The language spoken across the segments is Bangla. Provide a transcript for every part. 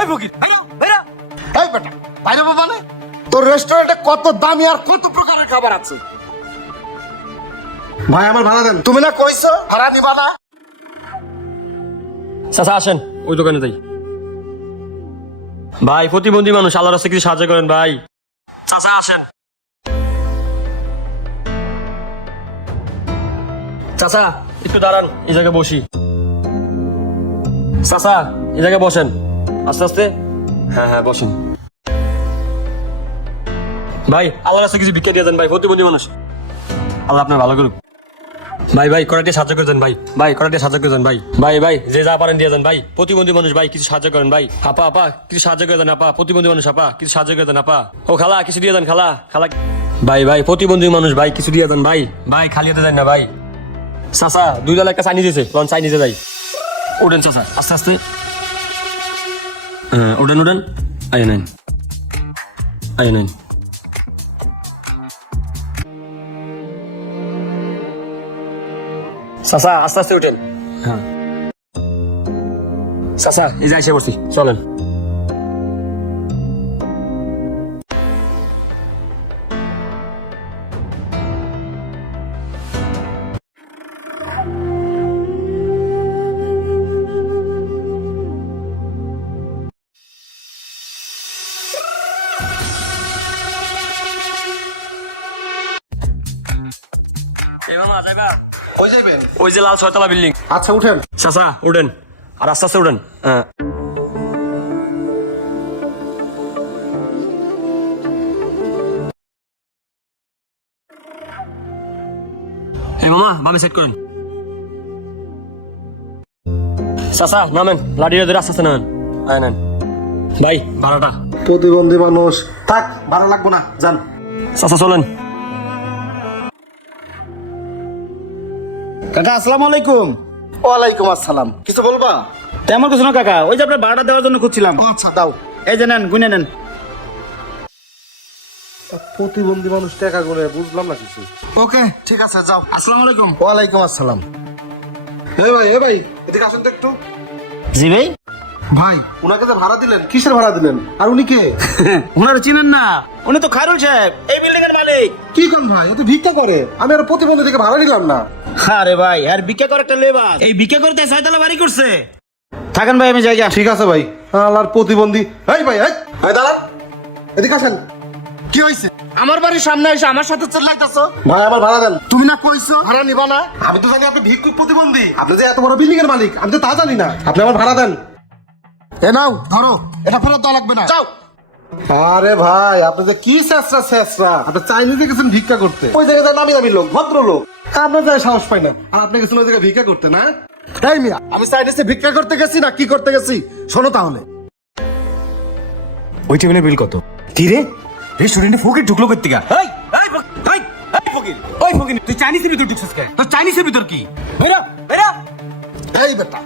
এই ফকির বাইরা এই বেটা বাইরে বাবা না তোর রেস্টুরেন্টে কত দামি আর কত প্রকারের খাবার আছে। ভাই আমার ভাড়া দেন। তুমি না কইছো ভাড়া নিবা না? চাচা আসেন ওই দোকানে যাই। ভাই প্রতিবন্ধী মানুষ, আল্লাহর রাস্তায় কিছু সাহায্য করেন ভাই। চাচা আসেন। চাচা একটু দাঁড়ান, এই জায়গায় বসি। চাচা এই জায়গায় বসেন, আস্তে আস্তে। হ্যাঁ হ্যাঁ বসেন। ভাই আল্লাহর রাস্তায় কিছু ভিক্ষা দিয়ে দেন ভাই, প্রতিবন্ধী মানুষ, আল্লাহ আপনার ভালো করুক। ভাই ভাই কড়াইতে সাহায্য করে দেন ভাই, ভাই কড়াইতে সাহায্য করে দেন ভাই। ভাই ভাই যে যা পারেন দিয়ে দেন ভাই, প্রতিবন্ধী মানুষ ভাই কিছু সাহায্য করেন ভাই। আপা আপা কিছু সাহায্য করে দেন, আপা প্রতিবন্ধী মানুষ, আপা কিছু সাহায্য করে দেন, আপা। ও খালা কিছু দিয়ে দেন, খালা খালা। ভাই ভাই প্রতিবন্ধী মানুষ ভাই কিছু দিয়ে দেন ভাই, ভাই খালি হতে দেন না ভাই। চাচা 2 ডাল একটা চাইনিজ দিয়েছে, লন চাইনিজে যাই। উঠেন চাচা আস্তে আস্তে। হ্যাঁ উঠেন উঠেন। আয় নেন আয় নেন। চাচা আস্তে আস্তে উঠেন। হ্যাঁ চাচা এই যে এসে পড়ছি, চলেন। ওই যাবেন? ওই যে লাল 6 তলা বিল্ডিং। আচ্ছা উঠেন। চাচা উঠেন আর আস্তে আস্তে উঠেন। হ্যাঁ এই মামা বামে সেট করেন। চাচা নামেন, লাঠিটা ধরে আস্তে আস্তে নামেন। আয় নেন ভাই ভাড়াটা। প্রতিবন্ধী মানুষ থাক, ভাড়া লাগবো না, যান। চাচা চলেন। কাকা আসসালামু আলাইকুম। ওয়ালাইকুম আসসালাম। কিছু বলবা? তেমন কিছু না কাকা, ওই যে আপনার ভাড়া দেওয়ার জন্য খুঁজছিলাম। আচ্ছা দাও। এই যে নেন, গুনে নেন। প্রতিবন্ধী মানুষ টাকা গুনে বুঝলাম না কিছু। ওকে ঠিক আছে যাও। আসসালামু আলাইকুম। ওয়ালাইকুম আসসালাম। এ ভাই এদিকে আসুন তো একটু। জি ভাই। ভাই উনাকে যে ভাড়া দিলেন, কিসের ভাড়া দিলেন? আর উনি কে? ওনারা চিনেন না? উনি তো খায়রুল সাহেব, এই বিল্ডিং এর মালিক। কি কোন ভাই, ও তো ভিক্ষা করে। আমি আর প্রতিবন্ধী থেকে ভাড়া নিলাম না। আরে ভাই আর ভিক্ষা করে একটা লেবার, এই ভিক্ষা করে তাই 6 তলা বাড়ি করছে। থাকেন ভাই আমি জায়গা। ঠিক আছে ভাই। আর প্রতিবন্ধী এই ভাই এই দাঁড়ান, এদিকে আসেন। কি হইছে? আমার বাড়ির সামনে এসে আমার সাথে চিল্লাইতাছো। ভাই আমার ভাড়া দেন। তুমি না কইছো ভাড়া নিবা না? আমি তো জানি আপনি ভিক্ষুক প্রতিবন্ধী। আপনি যে এত বড় বিল্ডিং এর মালিক আমি তো তা জানি না। আপনি আমার ভাড়া দেন। এ নাও ধরো, এটা ফেরত দেওয়া লাগবে না, যাও। আরে ভাই আপনি যে কি শেষরা আপনি চাইনিজে গেছেন ভিক্ষা করতে। ওই জায়গায় নামি নামি লোক, ভদ্র লোক, আপনার যায় সাহস পাই না। আর আপনি গেছেন ওই জায়গায় ভিক্ষা করতে না? তাই মিয়া আমি চাইনিজে ভিক্ষা করতে গেছি না কি করতে গেছি শোনো তাহলে। ওই টেবিলের বিল কত? কি রে, রেস্টুরেন্টে ফকির ঢুকলো কই থেকে? এই ফকির, ওই ফকির তুই চাইনিজের ভিতর ঢুকছিস কেন? তোর চাইনিজের ভিতর কি? বেরা বেরা। এই বেটা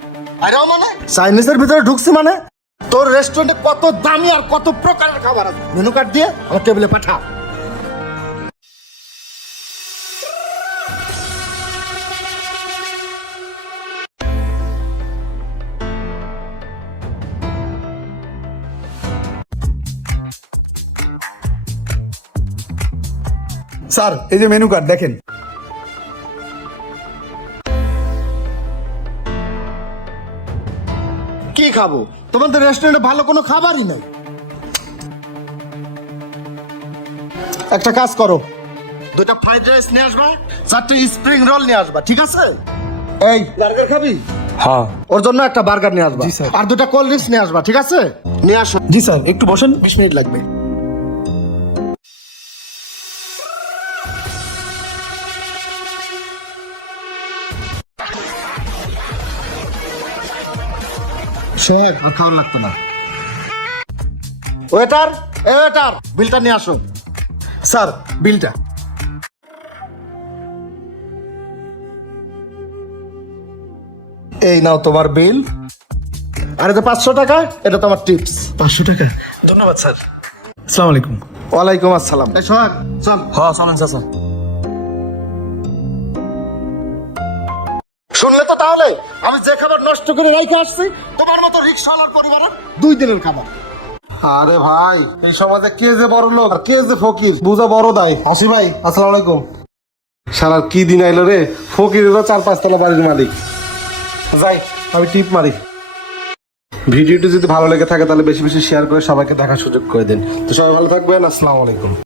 আরে মানে চাইনিজের ভিতরে ঢুকছি মানে? তোর রেস্টুরেন্টে কত দামি আর কত প্রকারের খাবার আছে মেনু কার্ড দিয়ে আমার টেবিলে পাঠা। স্যার এই যে মেনু কার্ড দেখেন। কি খাবো? তোমাদের রেস্টুরেন্টে ভালো কোনো খাবারই নাই। একটা কাজ করো, 2টা ফ্রাইড রাইস নিয়ে আসবা, 4টে স্প্রিং রোল নিয়ে আসবা, ঠিক আছে? এই বার্গার খাবি? হ্যাঁ ওর জন্য একটা বার্গার নিয়ে আসবা। আর 2টা কোল্ড ড্রিঙ্কস নিয়ে আসবা, ঠিক আছে? নিয়ে আসো। জি স্যার, একটু বসেন, 20 মিনিট লাগবে। শেখ আর খাওয়ার লাগতো না। ওয়েটার বিলটা নিয়ে আসুন। স্যার বিলটা। এই নাও তোমার বিল। আর এটা 500 টাকা, এটা তোমার টিপস। 500 টাকা, ধন্যবাদ স্যার। আসসালামু আলাইকুম। ওয়ালাইকুম আসসালাম। এই সোহাগ চল। হ্যাঁ চলেন চাচা। শুনলে তো তাহলে আমি যে খাবার নষ্ট করে রাইখে আসছি তোমার মতো রিক্সাওয়ালার পরিবারের 2 দিনের খাবার। আরে ভাই, এই সমাজে কে যে বড় লোক আর কে যে ফকির বুঝা বড় দায়। আসি ভাই, আসসালামু আলাইকুম। শালার কি দিন আইলো রে, ফকিরেরও 4-5 তলা বাড়ির মালিক। যাই, আমি টিপ মারি। ভিডিওটি যদি ভালো লেগে থাকে তাহলে বেশি বেশি শেয়ার করে সবাইকে দেখার সুযোগ করে দিন। তো সবাই ভালো থাকবেন, আসসালামু আলাইকুম।